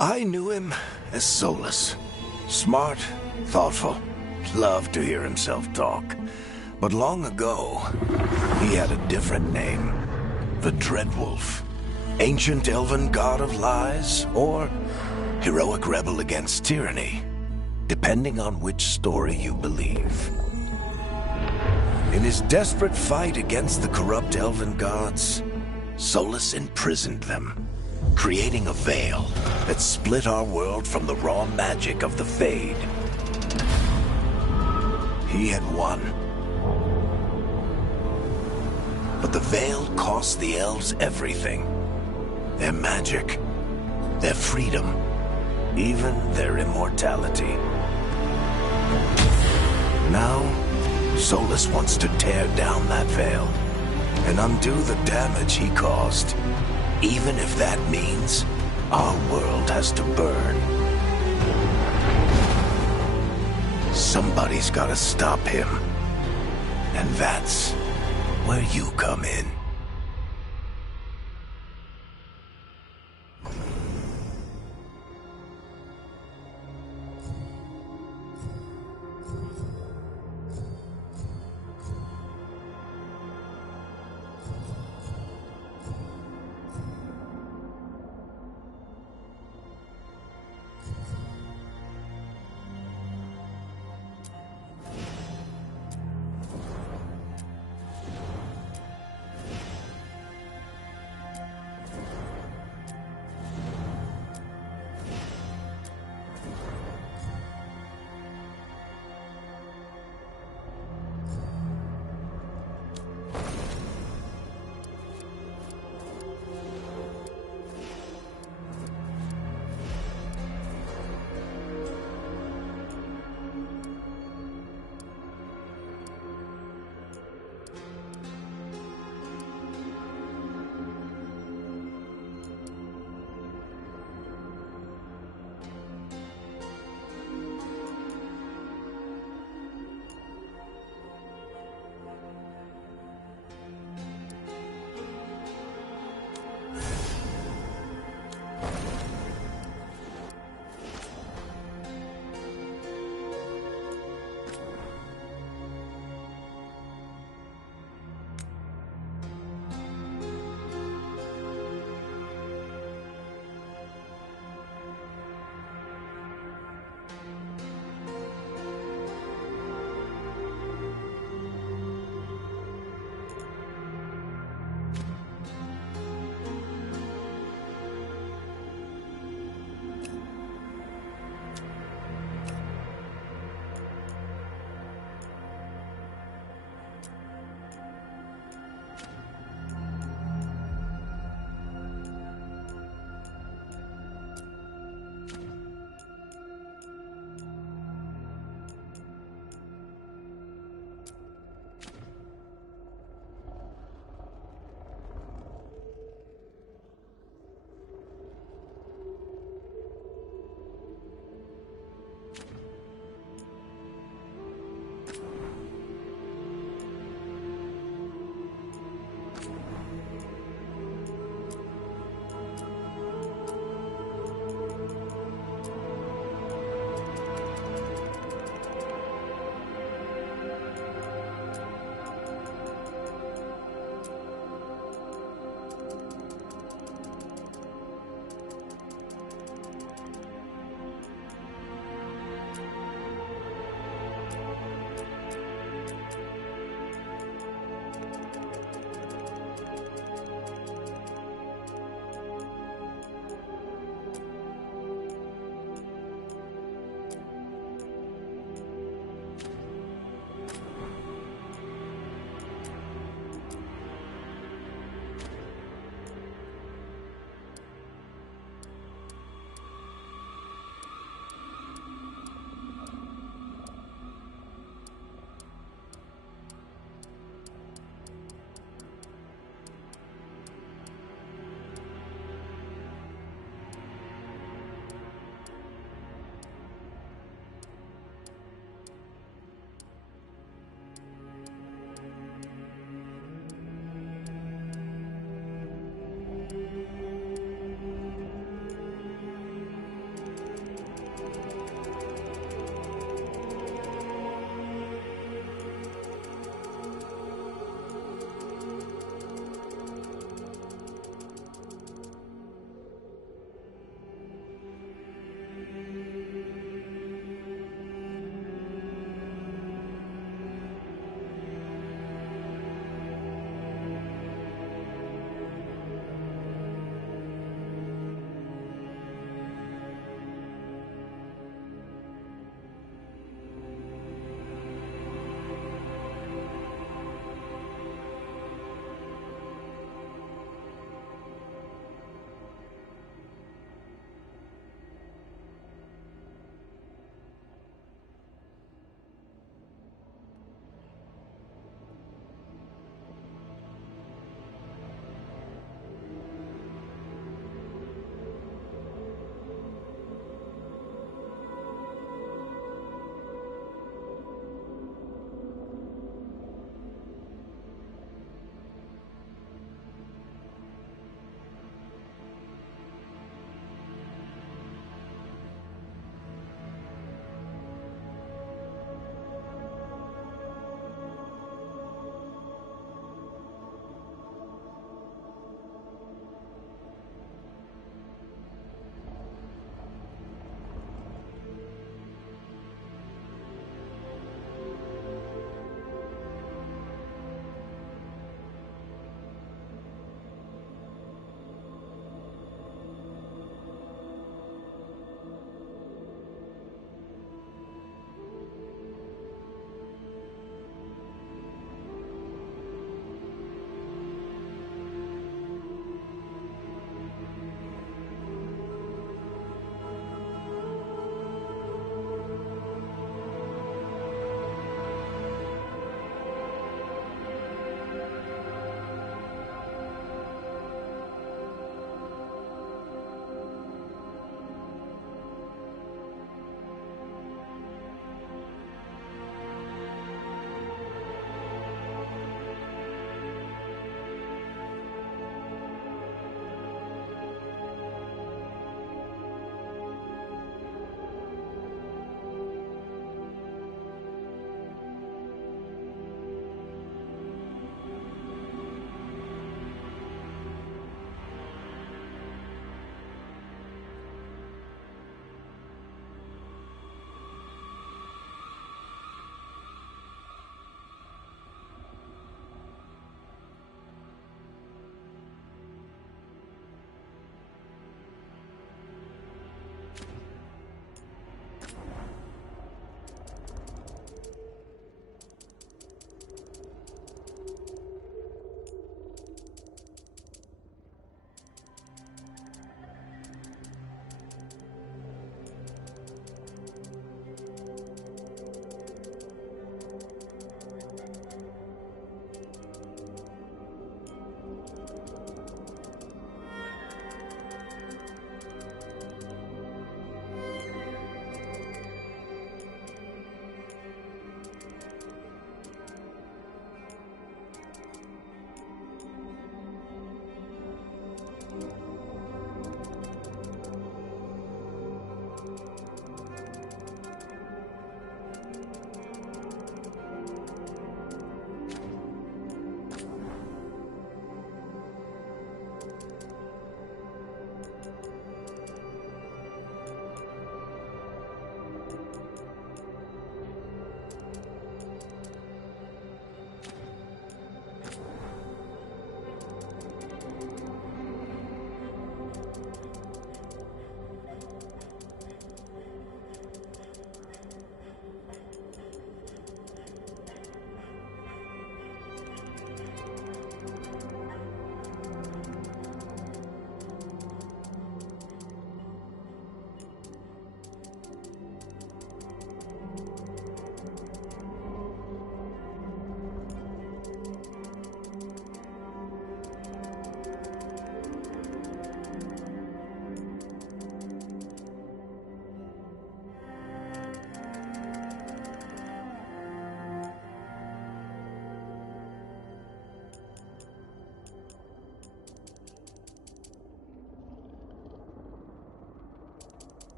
I knew him as Solus. Smart, thoughtful, loved to hear himself talk. But long ago, he had a different name. The Dreadwolf. Ancient elven god of lies, or heroic rebel against tyranny, depending on which story you believe. In his desperate fight against the corrupt elven gods, Solus imprisoned them, creating a veil that split our world from the raw magic of the Fade. He had won. But the veil cost the elves everything. Their magic, their freedom, even their immortality. Now, Solus wants to tear down that veil and undo the damage he caused, even if that means our world has to burn. Somebody's gotta stop him, and that's where you come in.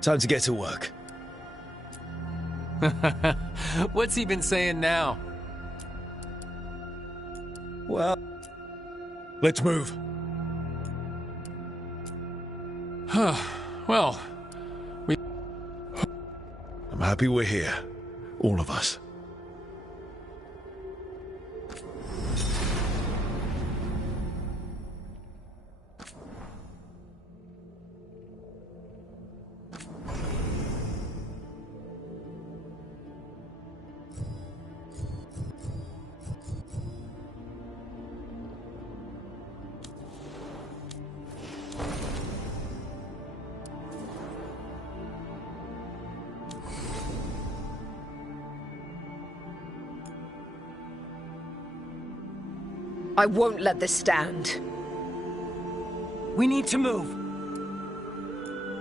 Time to get to work. What's he been saying now? Well, let's move. Well, I'm happy we're here. All of us. I won't let this stand. We need to move.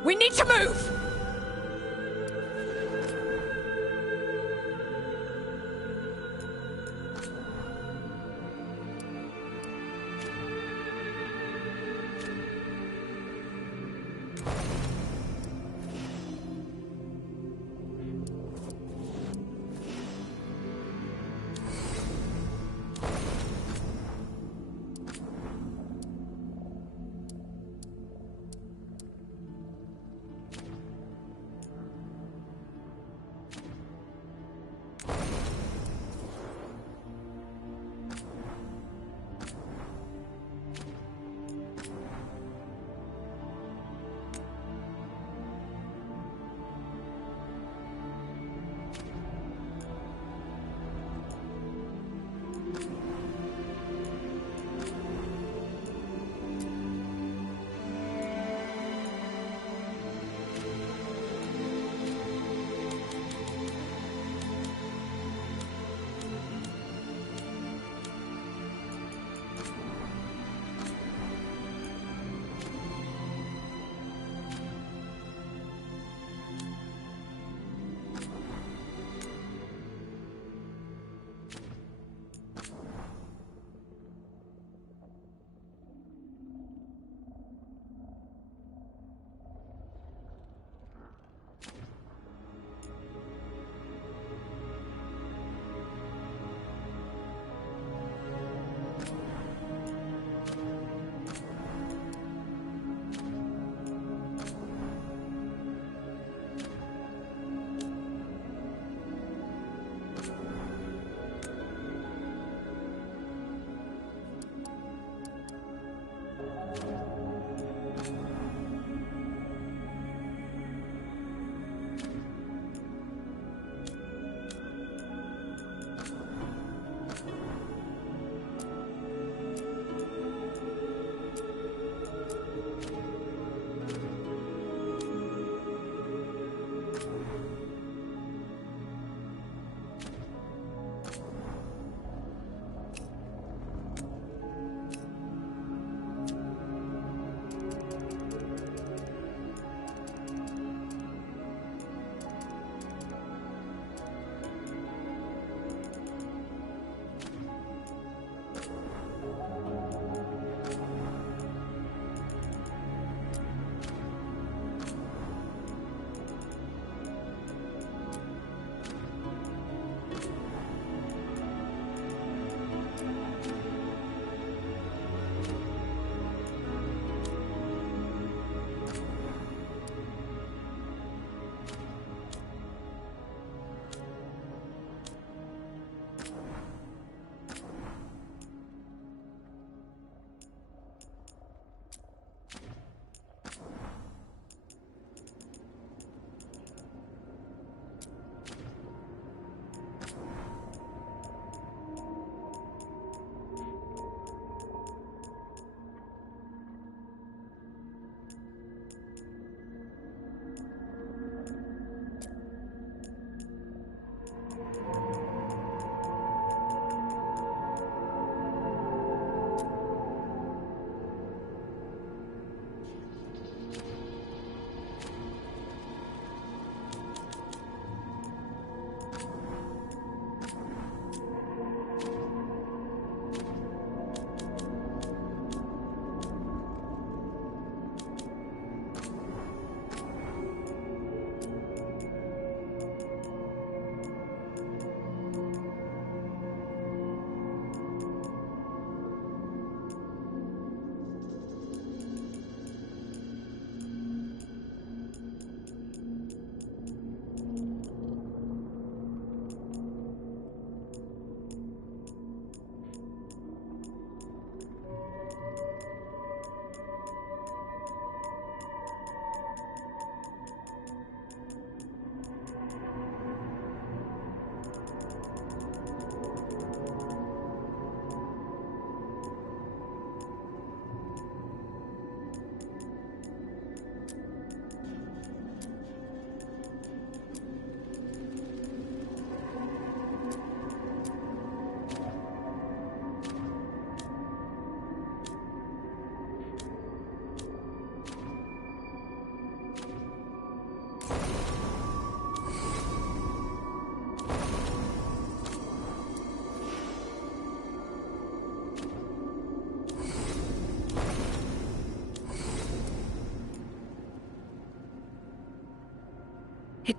We need to move!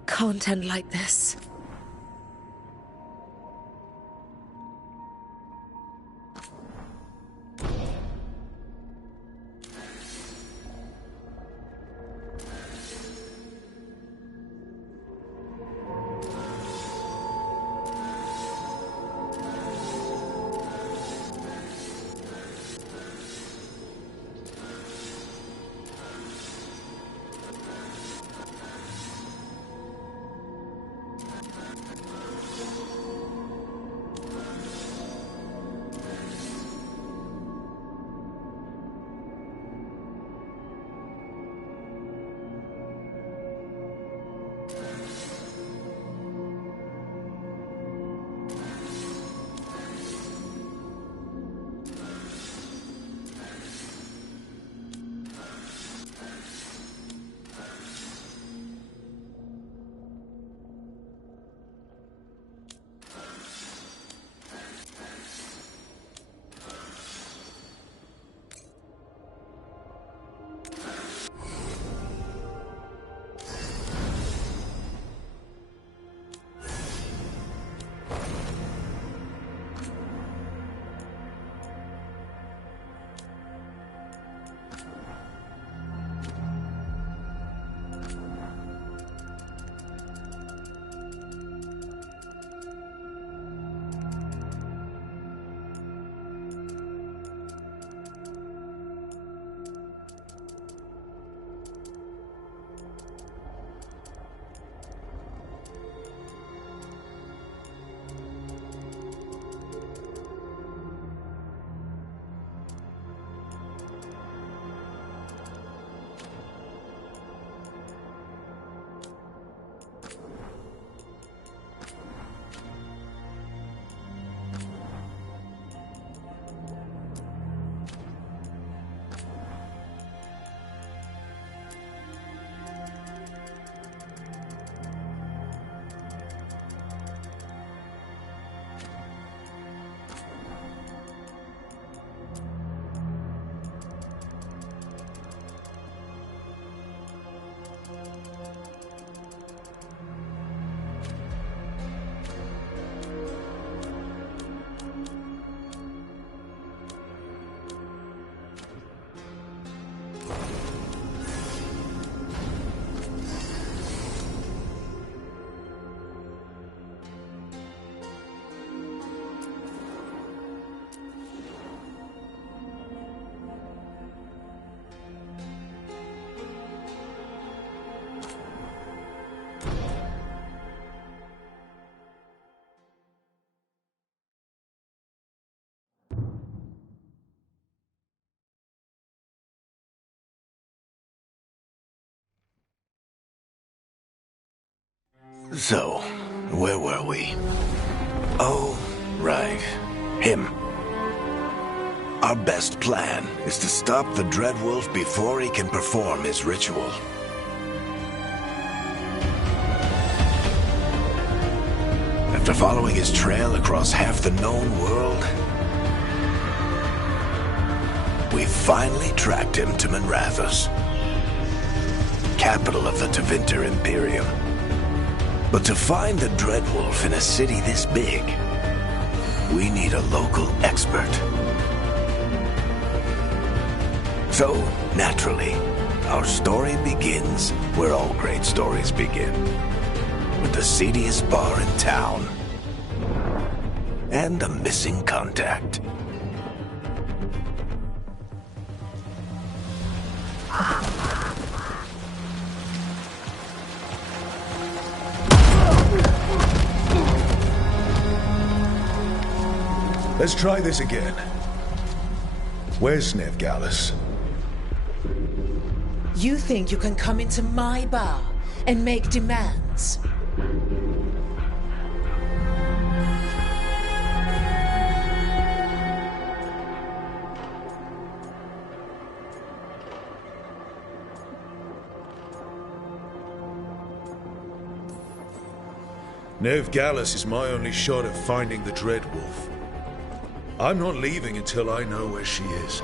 can't end like this. So, where were we? Oh, right. Him. Our best plan is to stop the Dreadwolf before he can perform his ritual. After following his trail across half the known world, we finally tracked him to Manrathus, capital of the Tevinter Imperium. But to find the Dreadwolf in a city this big, we need a local expert. So, naturally, our story begins where all great stories begin. With the seediest bar in town. And a missing contact. Let's try this again. Where's Nevgalus? You think you can come into my bar and make demands? Nevgalus is my only shot at finding the Dreadwolf. I'm not leaving until I know where she is.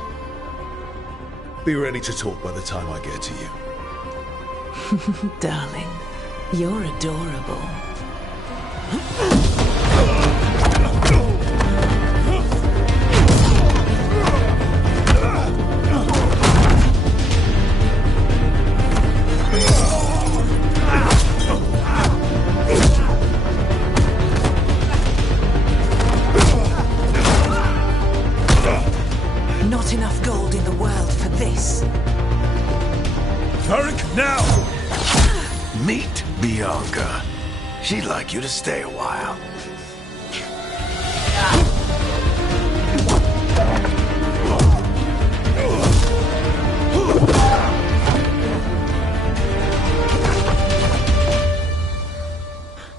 Be ready to talk by the time I get to you. Darling, You're adorable. Not enough gold in the world for this. Tarek, now! Meet Bianca. She'd like you to stay a while.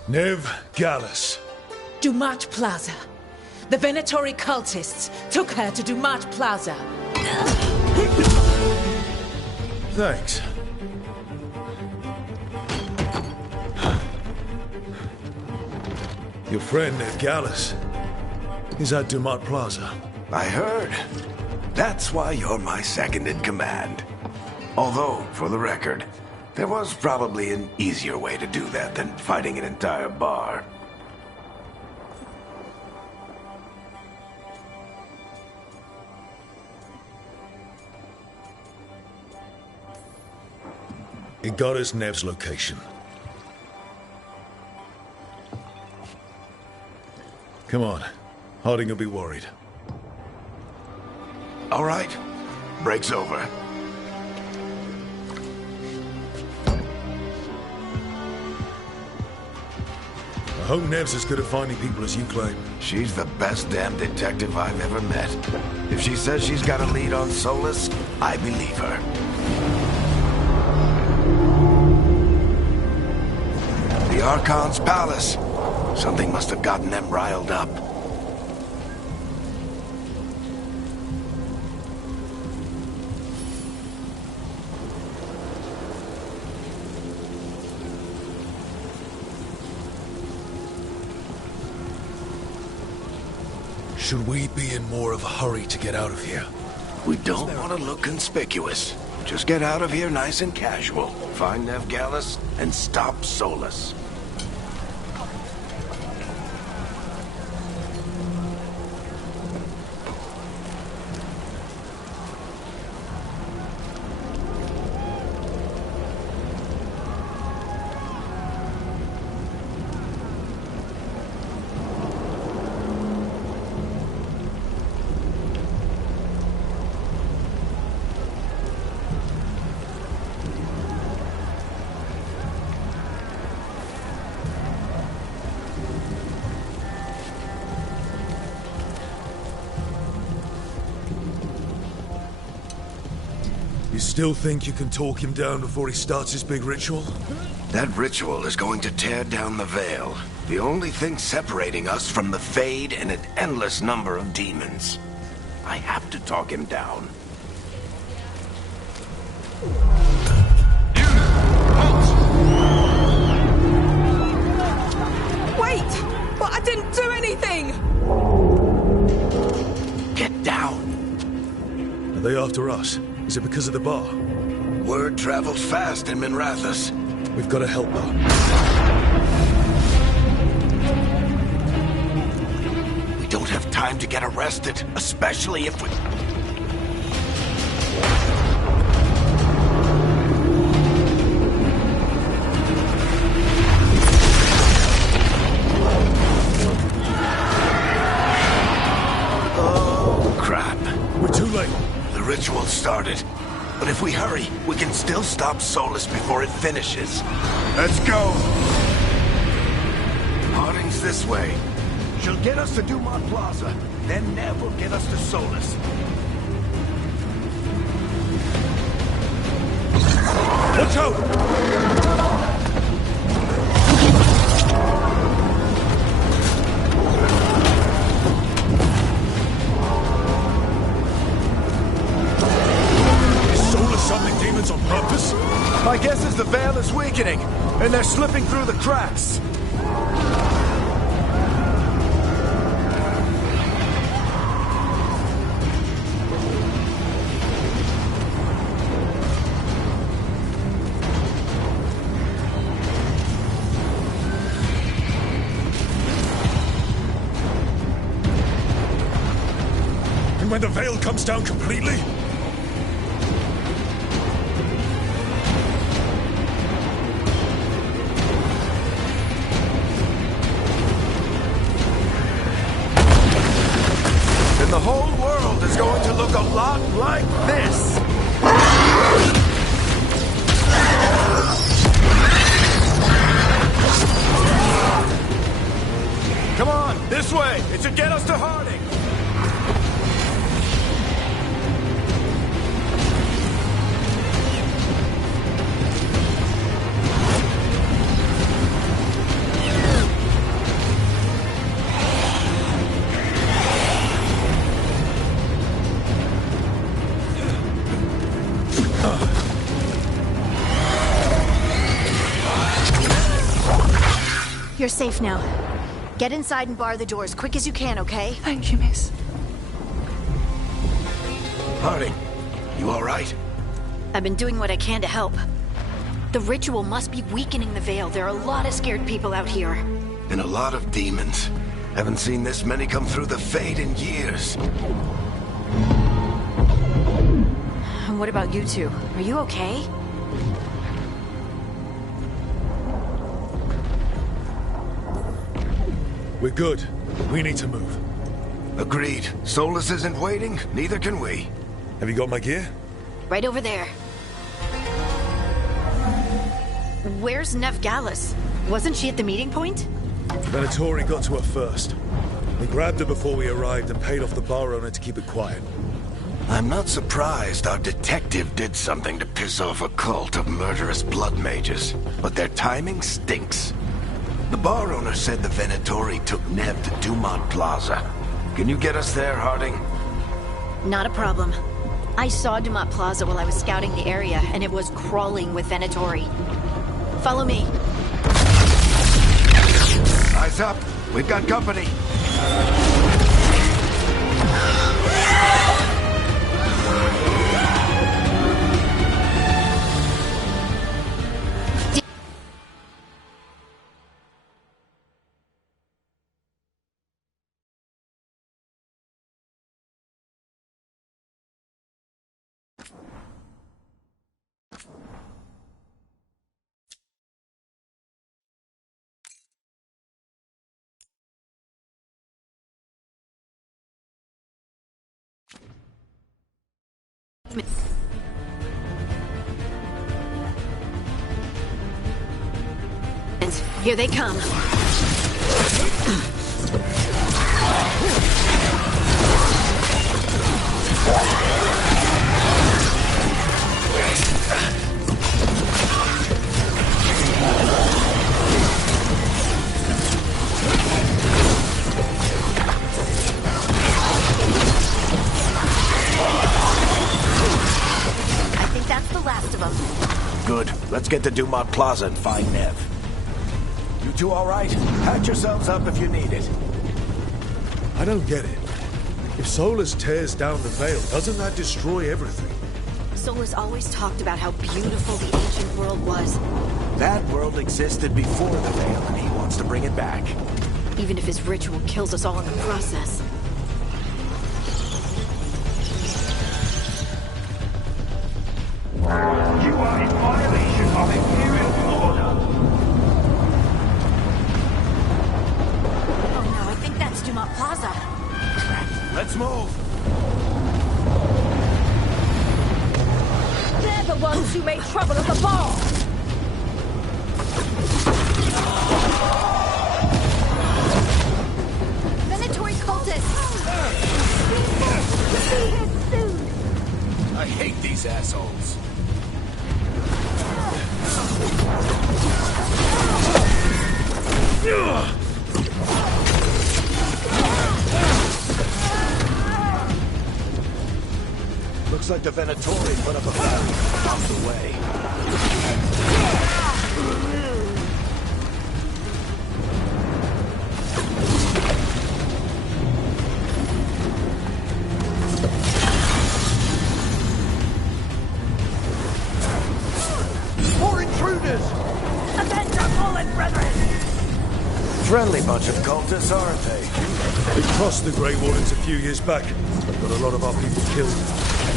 Nev Gallus. Dumat Plaza. The Venatori cultists took her to Dumat Plaza. Thanks. Your friend Nev Gallus is at Dumat Plaza. I heard. That's why you're my second in command. Although, for the record, there was probably an easier way to do that than fighting an entire bar. It got us Nev's location. Come on. Harding will be worried. All right. Break's over. I hope Nev's as good at finding people as you claim. She's the best damn detective I've ever met. If she says she's got a lead on Solus, I believe her. The Archon's palace. Something must have gotten them riled up. Should we be in more of a hurry to get out of here? We don't want to look conspicuous. Just get out of here nice and casual. Find Nev Gallus and stop Solus. You still think you can talk him down before he starts his big ritual? That ritual is going to tear down the veil. The only thing separating us from the Fade and an endless number of demons. I have to talk him down. Wait! But I didn't do anything! Get down. Are they after us? Is it because of the bar? Word travels fast in Minrathous. We've got to help her. We don't have time to get arrested, especially if we... Oh, crap. We're too late. The ritual started. But if we hurry, we can still stop Solus before it finishes. Let's go! Harding's this way. She'll get us to Dumont Plaza, then Nev will get us to Solus. Watch out! Summoning demons on purpose? My guess is the veil is weakening, and they're slipping through the cracks. And when the veil comes down completely? Then the whole world is going to look a lot like this. Come on, this way! It should get us to Harding! You're safe now. Get inside and bar the doors quick as you can, okay? Thank you, miss. Harding, you all right? I've been doing what I can to help. The ritual must be weakening the veil. There are a lot of scared people out here. And a lot of demons. Haven't seen this many come through the Fade in years. And what about you two? Are you okay? We're good, but we need to move. Agreed. Solus isn't waiting, neither can we. Have you got my gear? Right over there. Where's Nev Gallus? Wasn't she at the meeting point? Venatori got to her first. We grabbed her before we arrived and paid off the bar owner to keep it quiet. I'm not surprised our detective did something to piss off a cult of murderous blood mages, but their timing stinks. The bar owner said the Venatori took Nev to Dumont Plaza. Can you get us there, Harding? Not a problem. I saw Dumont Plaza while I was scouting the area, and it was crawling with Venatori. Follow me. Eyes up. We've got company. And here they come. Good. Let's get to Dumont Plaza and find Nev. You two all right? Patch yourselves up if you need it. I don't get it. If Solus tears down the veil, doesn't that destroy everything? Solus always talked about how beautiful the ancient world was. That world existed before the veil, and he wants to bring it back. Even if his ritual kills us all in the process. You are in violation of Imperial order. Oh no, I think that's Dumont Plaza. Let's move. They're the ones who made trouble at the bar. Venatori cultists! I hate these assholes. Looks like the Venatori put up a barrier off the way. Friendly bunch of cultists, aren't they? We crossed the Grey Wardens a few years back. Got a lot of our people killed.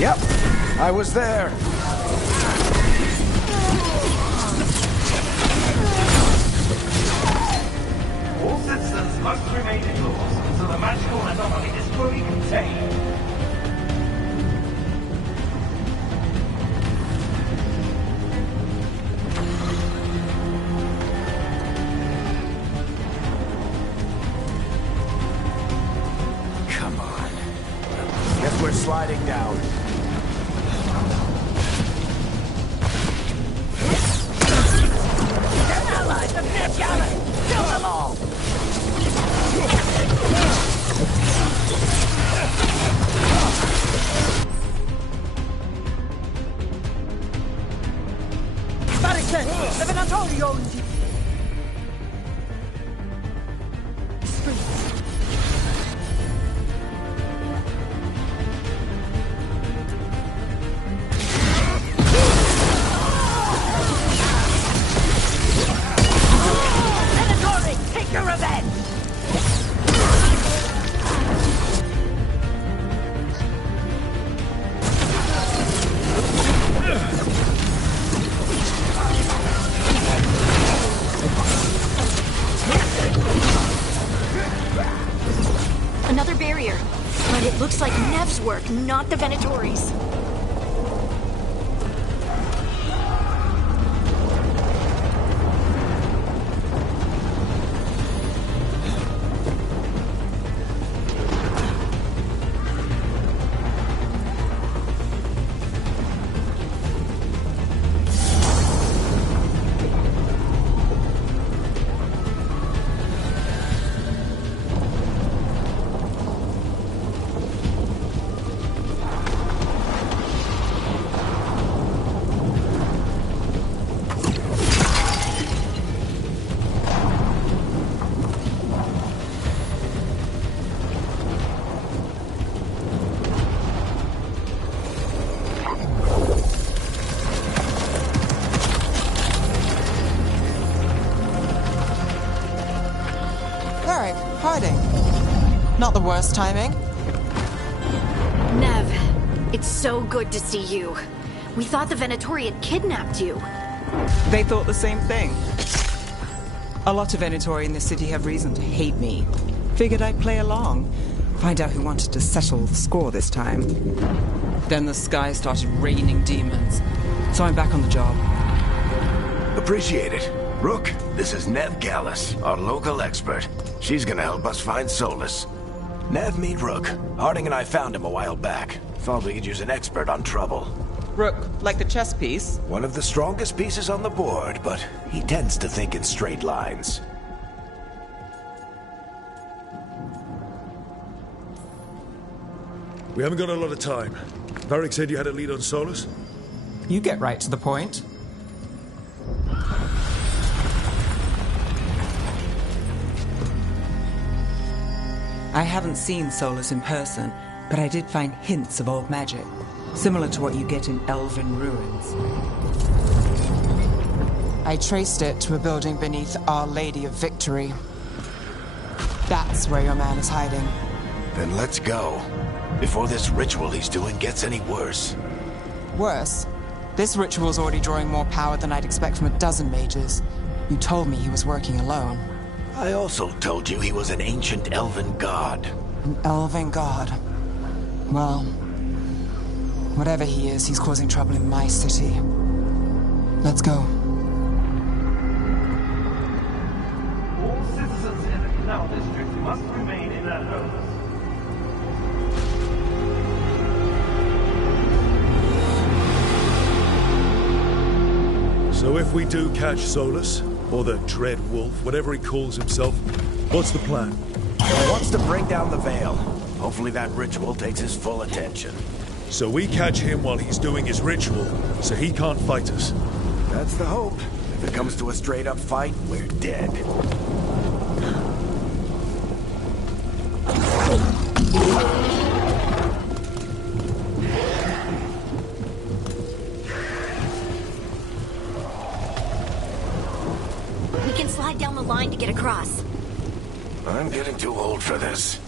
Yep, I was there. All citizens must remain indoors until the magical anomaly is fully contained. Come on. Guess we're sliding down. They're allies of Ned Gallus! Kill them all! Sparite! The Venatorion! Venatori! Take your revenge! Another barrier. But it looks like Nev's work, not the Venatori's. Not the worst timing. Nev, it's so good to see you. We thought the Venatori had kidnapped you. They thought the same thing. A lot of Venatori in the city have reason to hate me. Figured I'd play along. Find out who wanted to settle the score this time. Then the sky started raining demons. So I'm back on the job. Appreciate it. Rook, this is Nev Gallus, our local expert. She's gonna help us find Solus. Nev, meet Rook. Harding and I found him a while back. Thought we could use an expert on trouble. Rook, like the chess piece? One of the strongest pieces on the board, but he tends to think in straight lines. We haven't got a lot of time. Varric said you had a lead on Solus? You get right to the point. I haven't seen Solus in person, but I did find hints of old magic, similar to what you get in elven ruins. I traced it to a building beneath Our Lady of Victory. That's where your man is hiding. Then let's go, before this ritual he's doing gets any worse. Worse? This ritual's already drawing more power than I'd expect from a dozen mages. You told me he was working alone. I also told you he was an ancient elven god. An elven god? Well, whatever he is, he's causing trouble in my city. Let's go. All citizens in the Canal District must remain in their homes. So if we do catch Solus, or the Dread Wolf, whatever he calls himself, what's the plan? He wants to bring down the veil. Hopefully that ritual takes his full attention. So we catch him while he's doing his ritual, so he can't fight us. That's the hope. If it comes to a straight-up fight, we're dead. We can slide down the line to get across. I'm getting too old for this.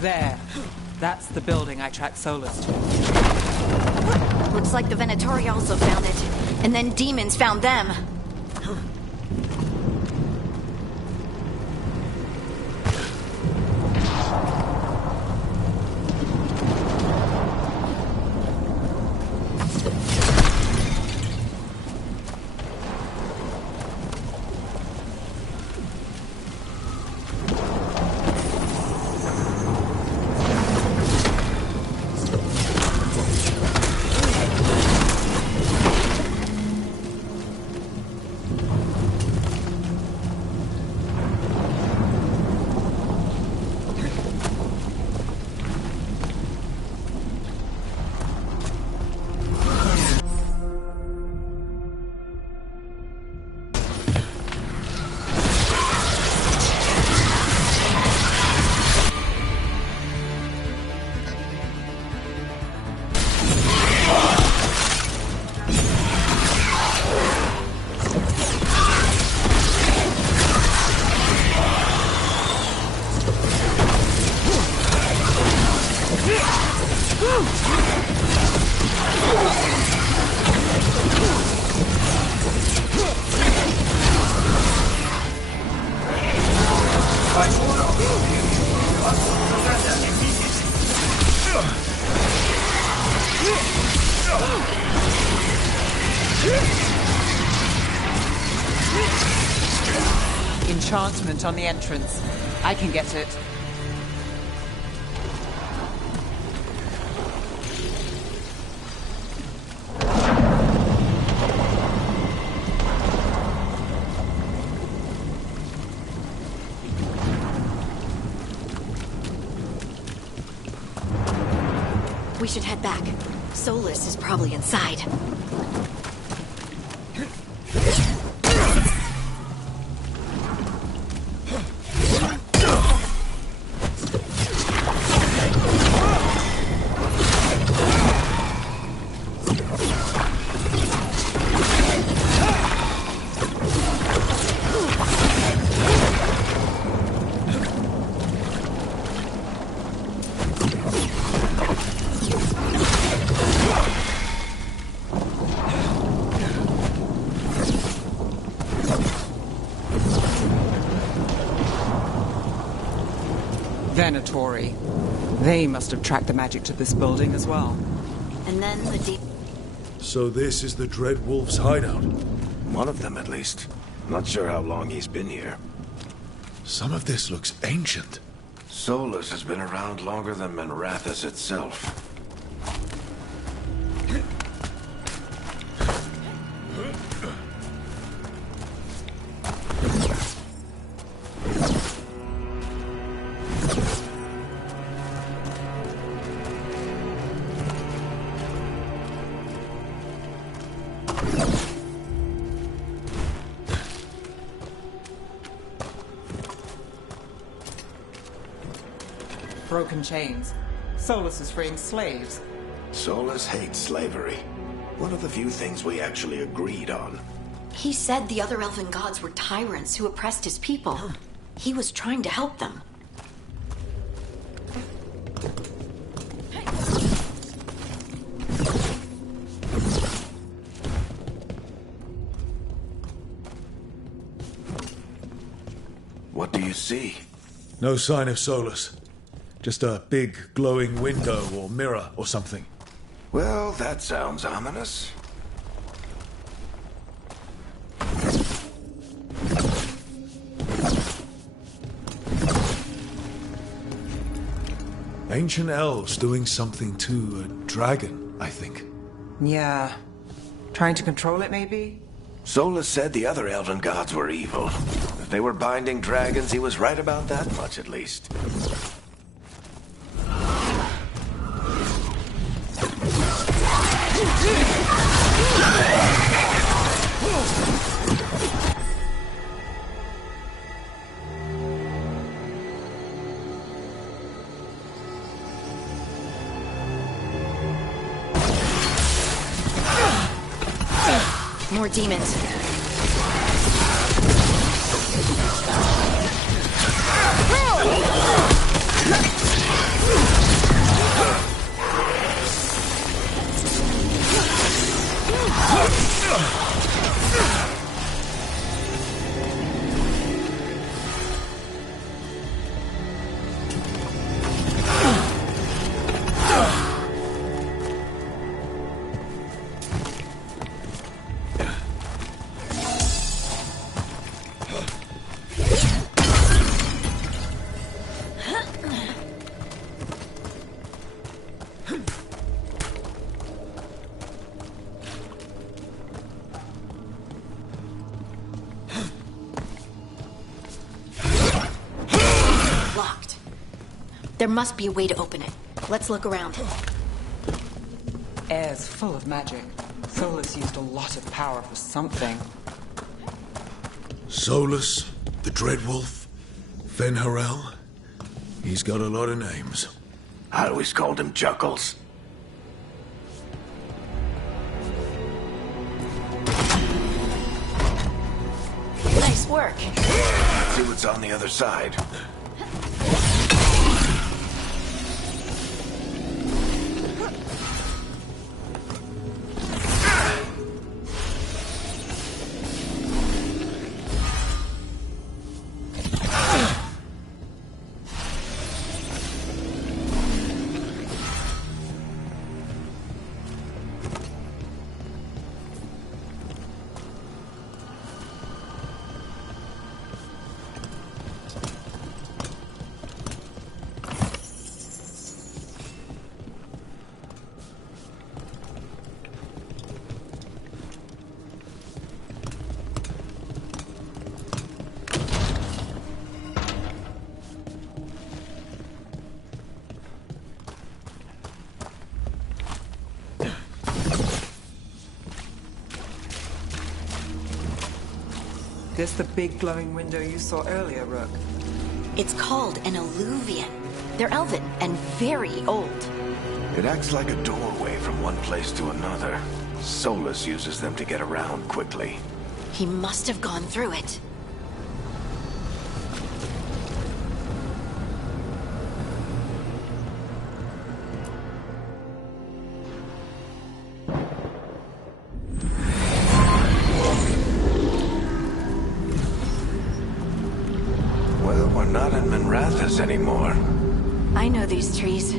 There. That's the building I tracked Solus to. Looks like the Venatori also found it. And then demons found them. Enchantment on the entrance. I can get it. We should head back. Solus is probably inside. Venatori. They must have tracked the magic to this building as well. And then the deep... So this is the Dread Wolf's hideout? One of them, at least. Not sure how long he's been here. Some of this looks ancient. Solus has been around longer than Manrathus itself. Broken chains. Solus is freeing slaves. Solus hates slavery. One of the few things we actually agreed on. He said the other elven gods were tyrants who oppressed his people. He was trying to help them. What do you see? No sign of Solus. Just a big glowing window or mirror or something. Well, that sounds ominous. Ancient elves doing something to a dragon, I think. Yeah. Trying to control it, maybe? Solus said the other elven gods were evil. If they were binding dragons, he was right about that much, at least. more demons. Locked. There must be a way to open it. Let's look around. Air's full of magic. Solus used a lot of power for something. Solus, the Dreadwolf, Fen'Harel. He's got a lot of names. I always called him Chuckles. Nice work. Let's see what's on the other side. This the big glowing window you saw earlier, Rook? It's called an alluvian. They're elven and very old. It acts like a doorway from one place to another. Solus uses them to get around quickly. He must have gone through it. Well, we're not in Minrathous anymore. I know these trees.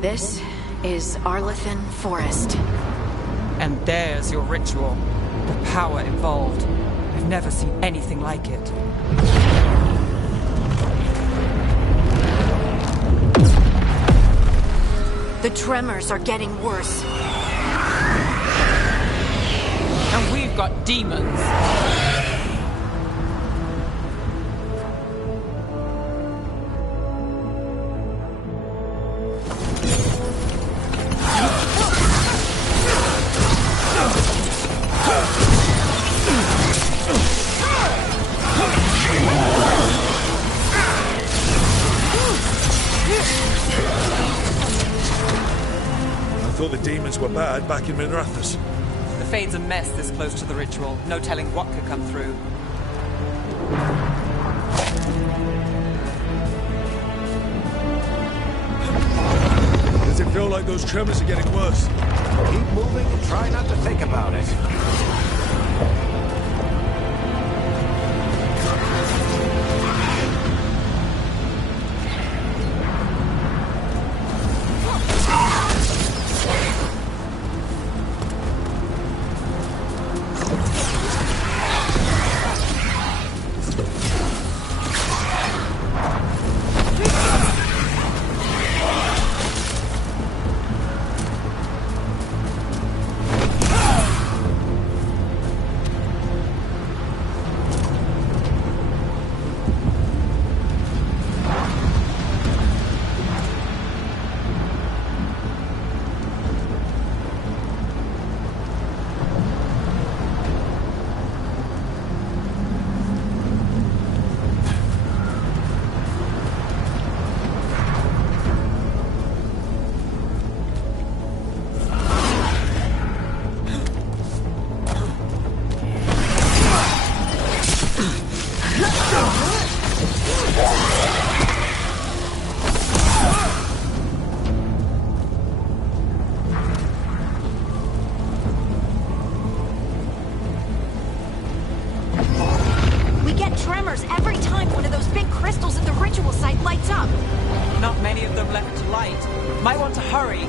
This is Arlethan Forest. And there's your ritual. The power involved. I've never seen anything like it. The tremors are getting worse. And we've got demons. I thought the demons were bad back in Minrathous. The Fade's a mess this close to the ritual. No telling what could come through. Does it feel like those tremors are getting worse? Keep moving and try not to think about it. tremors every time one of those big crystals at the ritual site lights up. Not many of them left to light. Might want to hurry.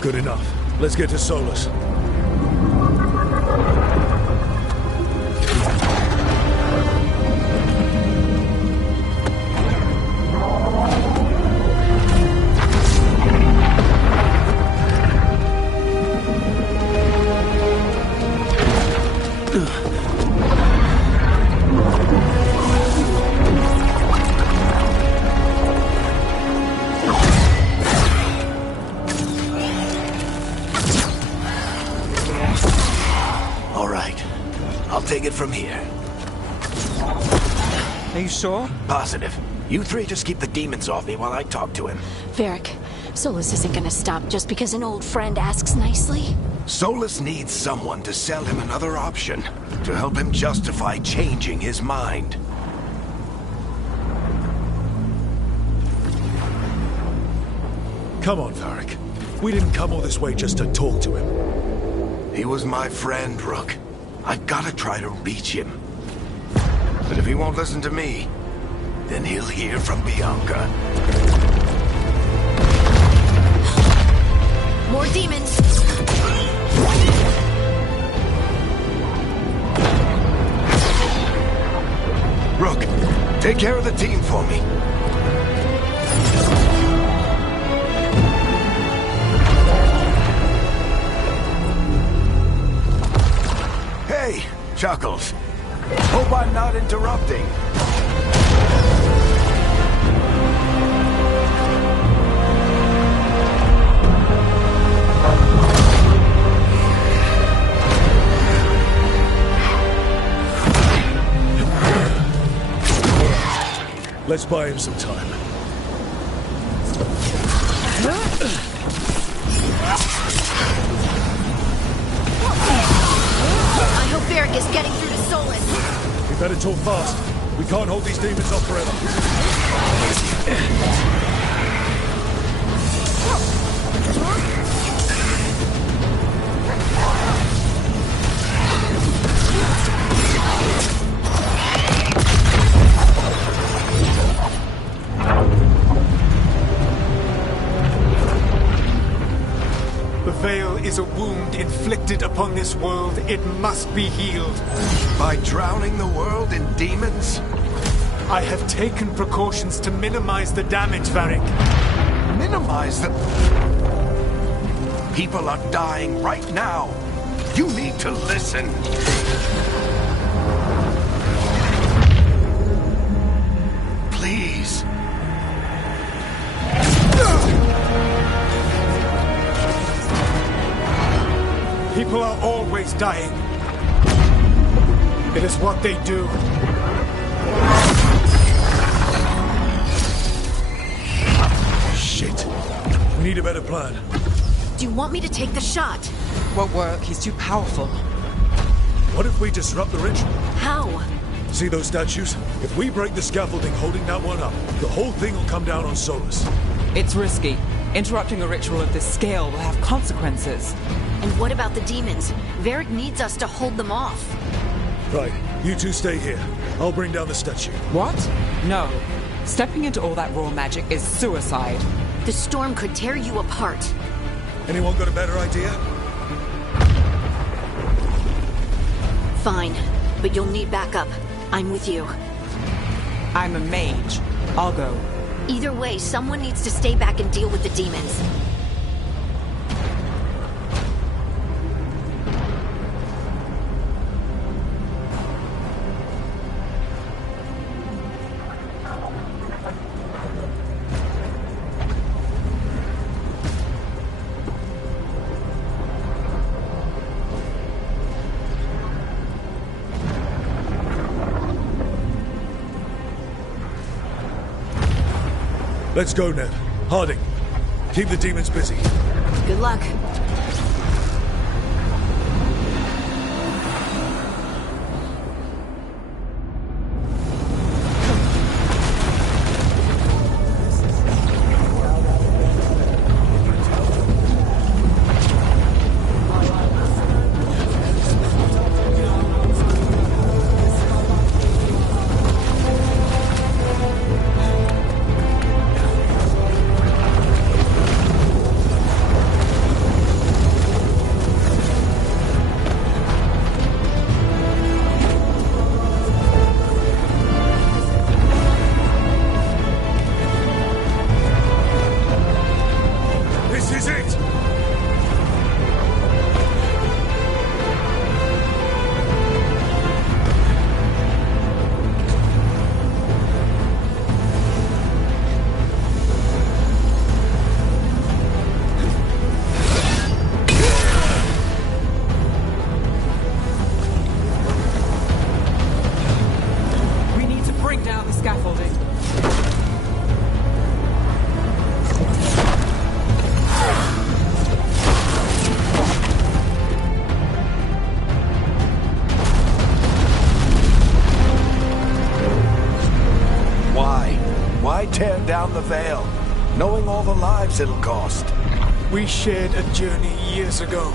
Good enough. Let's get to Solus. Take it from here. Are you sure? Positive. You three just keep the demons off me while I talk to him. Varric, Solus isn't gonna stop just because an old friend asks nicely. Solus needs someone to sell him another option, to help him justify changing his mind. Come on, Varric. We didn't come all this way just to talk to him. He was my friend, Rook. I've got to try to reach him. But if he won't listen to me, then he'll hear from Bianca. More demons! Rook, Take care of the team for me. Hey, Chuckles. Hope I'm not interrupting. Let's buy him some time. I hope Varric is getting through to Solus. We better talk fast. We can't hold these demons off forever. The Veil is a wound inflicted upon this world. It must be healed. By drowning the world in demons? I have taken precautions to minimize the damage, Varric. Minimize the... People are dying right now. You need to listen. Please. People are always dying. It is what they do. Shit. We need a better plan. Do you want me to take the shot? Won't work. He's too powerful. What if we disrupt the ritual? How? See those statues? If we break the scaffolding holding that one up, the whole thing will come down on Solus. It's risky. Interrupting a ritual of this scale will have consequences. And what about the demons? Varric needs us to hold them off. Right, you two stay here. I'll bring down the statue. What? No. Stepping into all that raw magic is suicide. The storm could tear you apart. Anyone got a better idea? Fine, but you'll need backup. I'm with you. I'm a mage. I'll go. Either way, someone needs to stay back and deal with the demons. Let's go, Ned. Harding, keep the demons busy. Good luck. Tear down the Veil, knowing all the lives it'll cost. We shared a journey years ago.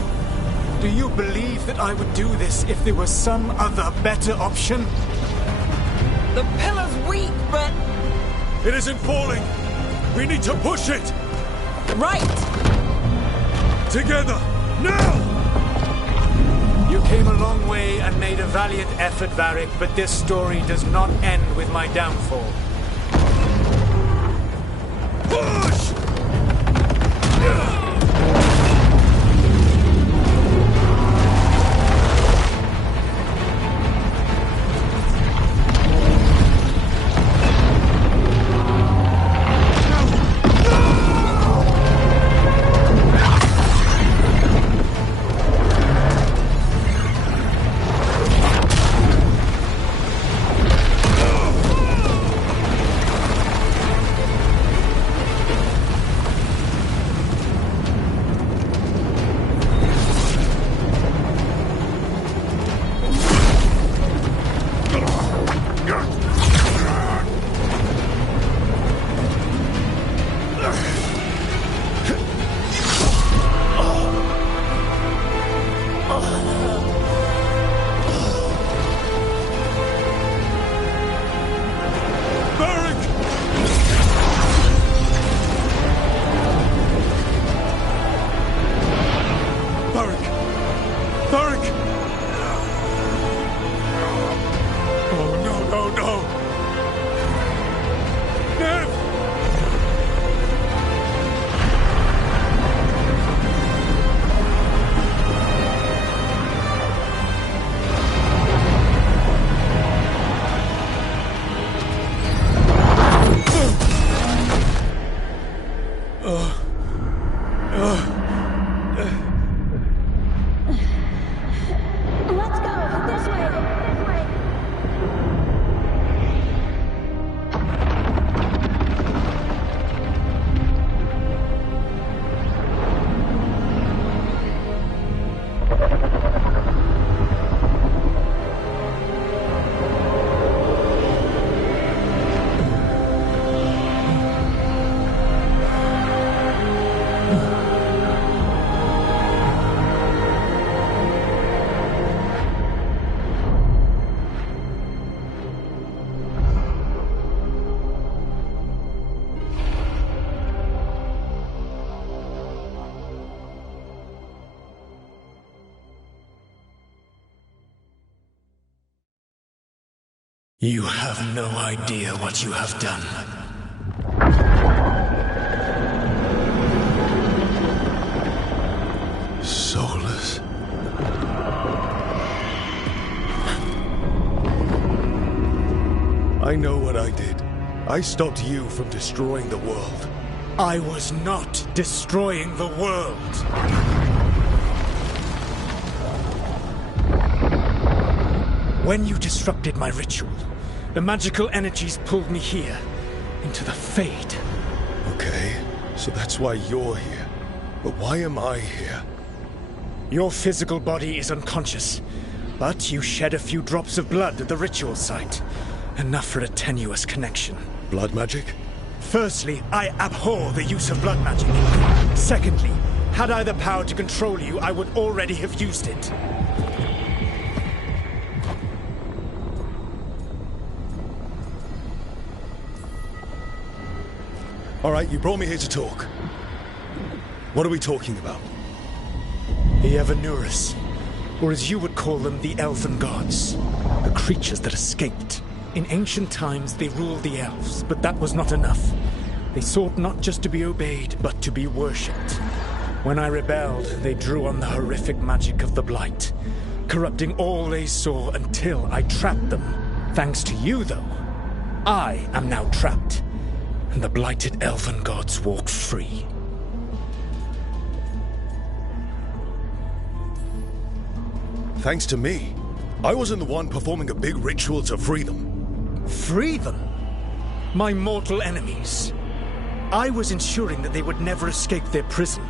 Do you believe that I would do this if there was some other better option? The pillar's weak, but... It isn't falling. We need to push it. Right. Together, now! You came a long way and made a valiant effort, Varric, but this story does not end with my downfall. Push! You have no idea what you have done. Soulless. I know what I did. I stopped you from destroying the world. I was not destroying the world. When you disrupted my ritual, the magical energies pulled me here, into the Fade. Okay, so that's why you're here. But why am I here? Your physical body is unconscious, but you shed a few drops of blood at the ritual site. Enough for a tenuous connection. Blood magic? Firstly, I abhor the use of blood magic. Secondly, had I the power to control you, I would already have used it. All right, you brought me here to talk. What are we talking about? The Evanurus, or as you would call them, the Elven Gods. The creatures that escaped. In ancient times, they ruled the elves, but that was not enough. They sought not just to be obeyed, but to be worshipped. When I rebelled, they drew on the horrific magic of the Blight, corrupting all they saw until I trapped them. Thanks to you, though, I am now trapped. And the blighted elven gods walk free. Thanks to me. I wasn't the one performing a big ritual to free them. Free them? My mortal enemies. I was ensuring that they would never escape their prison.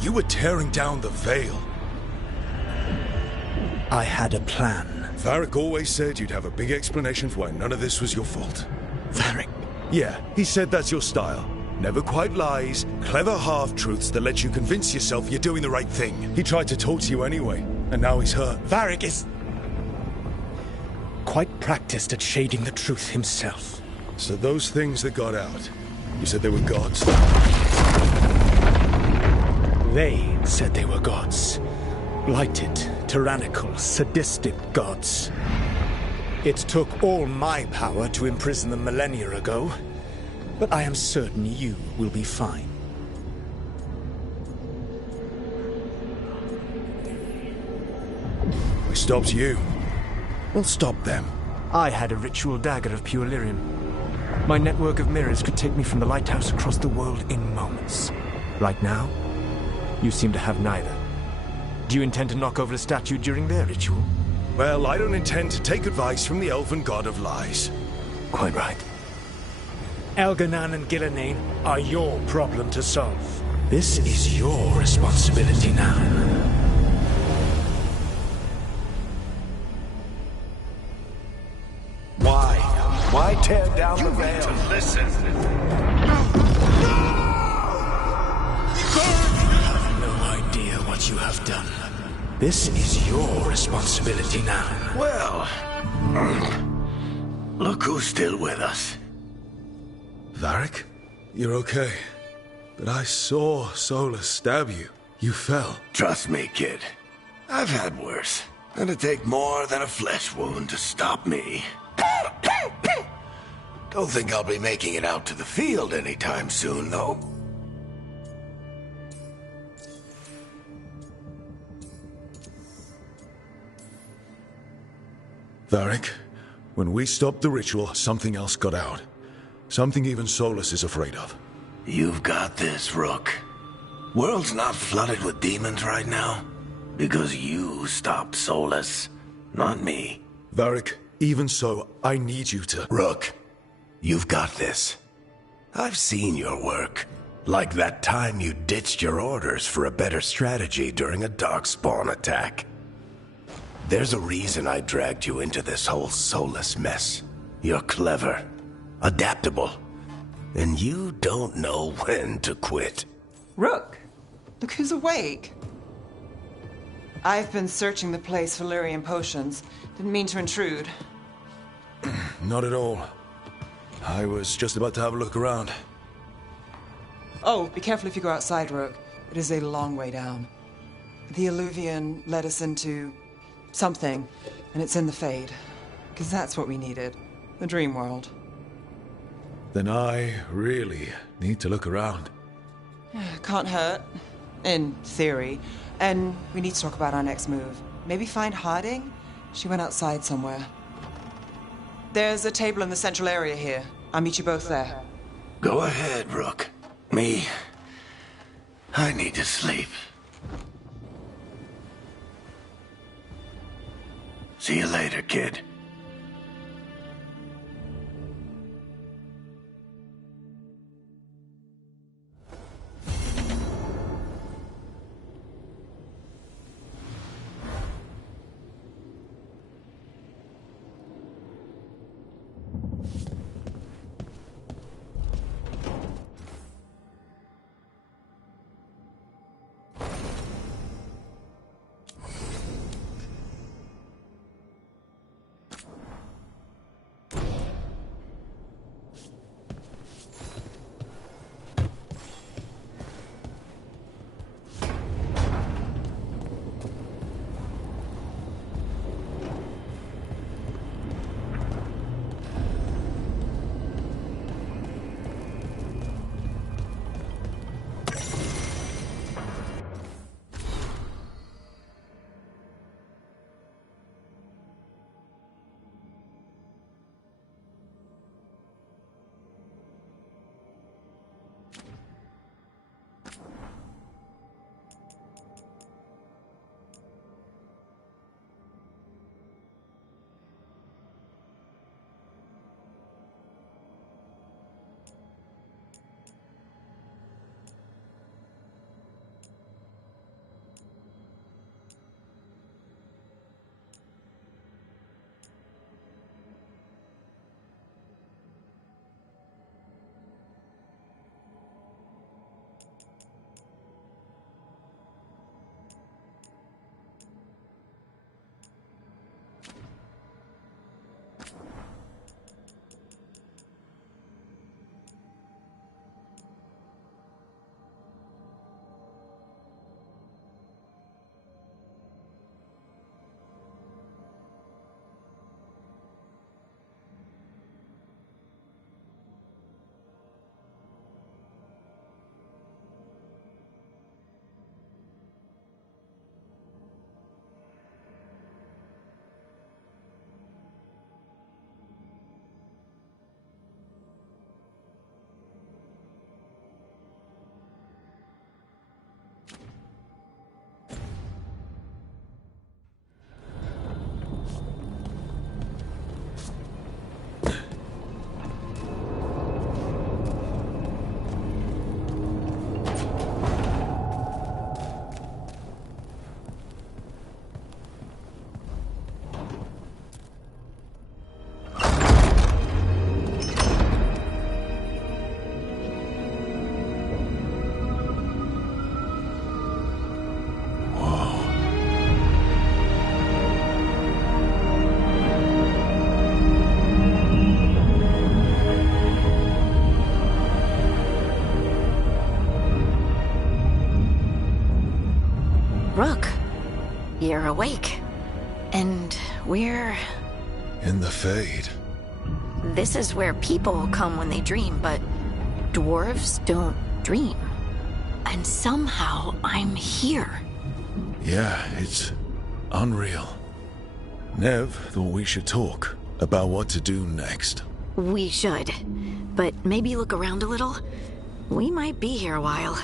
You were tearing down the veil. I had a plan. Varric always said you'd have a big explanation for why none of this was your fault. Varric? Yeah, he said that's your style. Never quite lies, clever half-truths that let you convince yourself you're doing the right thing. He tried to talk to you anyway, and now he's hurt. Varric is quite practiced at shading the truth himself. So those things that got out, you said they were gods? They said they were gods. Blighted, tyrannical, sadistic gods. It took all my power to imprison them millennia ago, but I am certain you will be fine. We stopped you. We'll stop them. I had a ritual dagger of pure lyrium. My network of mirrors could take me from the lighthouse across the world in moments. Right now, you seem to have neither. Do you intend to knock over a statue during their ritual? Well, I don't intend to take advice from the elven god of lies. Quite right. Elganan and Gillenane are your problem to solve. This is your responsibility now. Why tear down the veil? To listen. You have no idea what you have done. This is your responsibility now. Well, look who's still with us. Varric, you're okay. But I saw Solus stab you. You fell. Trust me, kid. I've had worse. It'd take more than a flesh wound to stop me. Don't think I'll be making it out to the field anytime soon, though. Varric, when we stopped the ritual, something else got out. Something even Solus is afraid of. You've got this, Rook. World's not flooded with demons right now. Because you stopped Solus, not me. Varric, even so, I need you to... Rook, you've got this. I've seen your work. Like that time you ditched your orders for a better strategy during a darkspawn attack. There's a reason I dragged you into this whole Solus mess. You're clever, adaptable, and you don't know when to quit. Rook, look who's awake. I've been searching the place for lyrium potions. Didn't mean to intrude. Not at all. I was just about to have a look around. Oh, be careful if you go outside, Rook. It is a long way down. The Illuvian led us into something, and it's in the Fade. Because that's what we needed. The dream world. Then I really need to look around. Can't hurt. In theory. And we need to talk about our next move. Maybe find Harding? She went outside somewhere. There's a table in the central area here. I'll meet you both there. Go ahead, Rook. Me, I need to sleep. See you later, kid. You're awake. And we're... In the Fade. This is where people come when they dream, but dwarves don't dream. And somehow I'm here. Yeah, it's unreal. Nev thought we should talk about what to do next. We should. But maybe look around a little. We might be here a while.